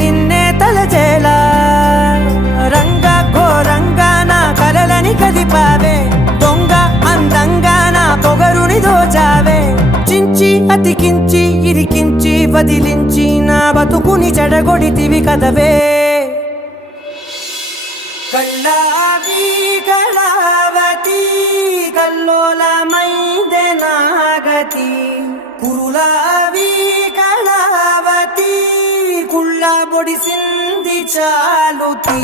నిన్నే తలచేలా రంగ ఘోరంగా నా కలలని కదిపావే దొంగ అందంగా నా పొగరుని దోచావే చించి అతికించి ఇరికించి వదిలించి నా బతుకుని చెడగొడితివి కదవే కళ్ళావి కళావతి కల్లోలమైందే నాగతి కురులావి కళావతి కుళ్ళ బొడిసింది చాలుతి